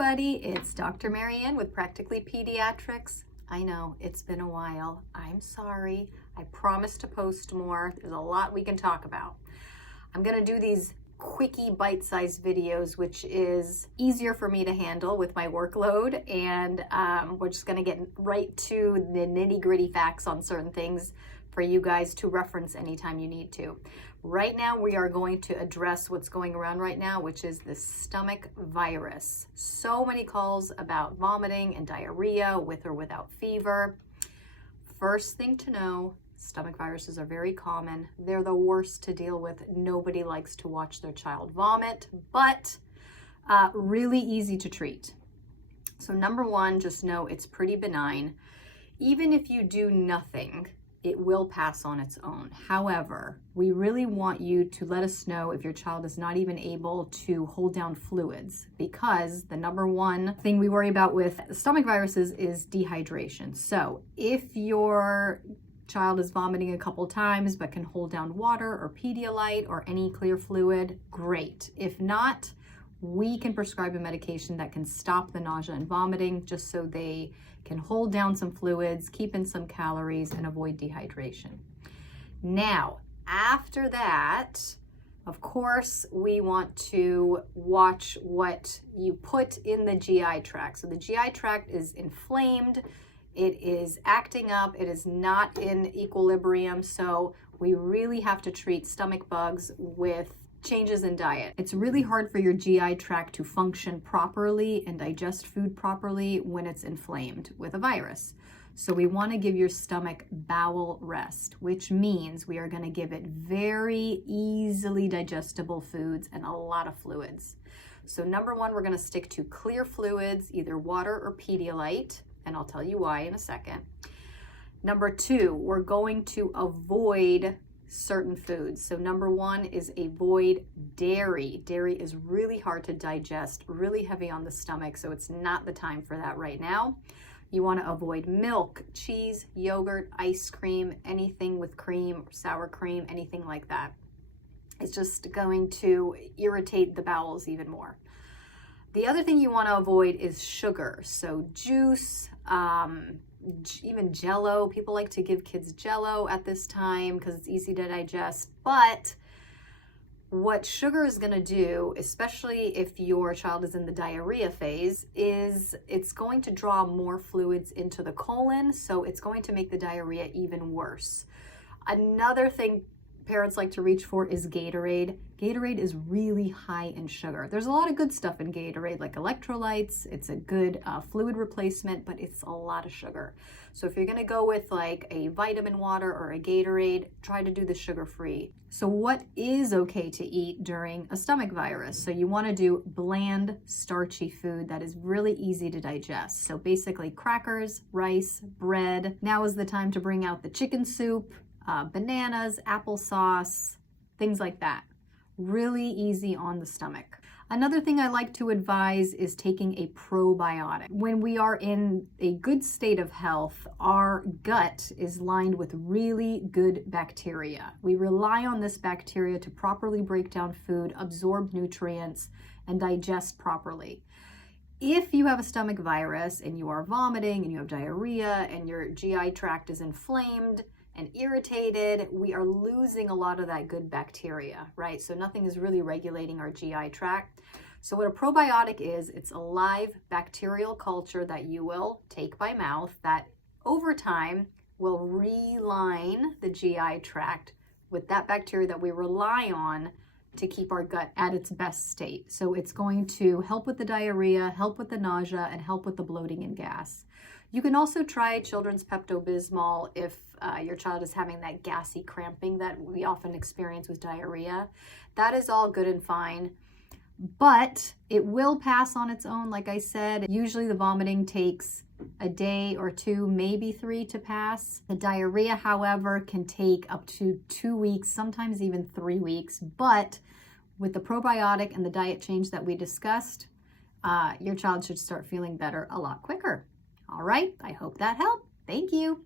everybody, it's Dr. Marianne with Practically Pediatrics. I know, it's been a while. I'm sorry. I promise to post more. There's a lot we can talk about. I'm gonna do these quickie bite-sized videos, which is easier for me to handle with my workload, and we're just gonna get right to the nitty-gritty facts on certain things for you guys to reference anytime you need to. Right now, we are going to address what's going around right now, which is the stomach virus. So many calls about vomiting and diarrhea with or without fever. First thing to know, stomach viruses are very common. They're the worst to deal with. Nobody likes to watch their child vomit, but really easy to treat. So number one, just know it's pretty benign. Even if you do nothing, it will pass on its own. However, we really want you to let us know if your child is not even able to hold down fluids, because the number one thing we worry about with stomach viruses is dehydration. So if your child is vomiting a couple times but can hold down water or Pedialyte or any clear fluid, great. If not, we can prescribe a medication that can stop the nausea and vomiting just so they can hold down some fluids, keep in some calories, and avoid dehydration. Now, after that, of course, we want to watch what you put in the GI tract. So the GI tract is inflamed, it is acting up, it is not in equilibrium, so we really have to treat stomach bugs with changes in diet. It's really hard for your GI tract to function properly and digest food properly when it's inflamed with a virus. So we want to give your stomach bowel rest, which means we are going to give it very easily digestible foods and a lot of fluids. So number one, we're going to stick to clear fluids, either water or Pedialyte, and I'll tell you why in a second. Number two, we're going to avoid certain foods. So number one is avoid dairy. Dairy is really hard to digest, really heavy on the stomach, so it's not the time for that right now. You want to avoid milk, cheese, yogurt, ice cream, anything with cream, sour cream, anything like that. It's just going to irritate the bowels even more. The other thing you want to avoid is sugar. So juice, even Jello. People like to give kids Jello at this time because it's easy to digest. But what sugar is going to do, especially if your child is in the diarrhea phase, is it's going to draw more fluids into the colon, so it's going to make the diarrhea even worse. Another thing parents like to reach for is Gatorade. Gatorade is really high in sugar. There's a lot of good stuff in Gatorade, like electrolytes. It's a good fluid replacement, but it's a lot of sugar. So if you're gonna go with like a vitamin water or a Gatorade, try to do the sugar-free. So what is okay to eat during a stomach virus? So you wanna do bland, starchy food that is really easy to digest. So basically crackers, rice, bread. Now is the time to bring out the chicken soup, bananas, applesauce, things like that. Really easy on the stomach. Another thing I like to advise is taking a probiotic. When we are in a good state of health, our gut is lined with really good bacteria. We rely on this bacteria to properly break down food, absorb nutrients, and digest properly. If you have a stomach virus and you are vomiting and you have diarrhea and your GI tract is inflamed and irritated, we are losing a lot of that good bacteria, right? So nothing is really regulating our GI tract. So what a probiotic is, it's a live bacterial culture that you will take by mouth that over time will reline the GI tract with that bacteria that we rely on to keep our gut at its best state. So it's going to help with the diarrhea, help with the nausea, and help with the bloating and gas. You can also try children's Pepto-Bismol if your child is having that gassy cramping that we often experience with diarrhea. That is all good and fine, but it will pass on its own. Like I said, usually the vomiting takes a day or two, maybe 3 to pass. The diarrhea, however, can take up to 2 weeks, sometimes even 3 weeks. But with the probiotic and the diet change that we discussed, your child should start feeling better a lot quicker. All right, I hope that helped. Thank you.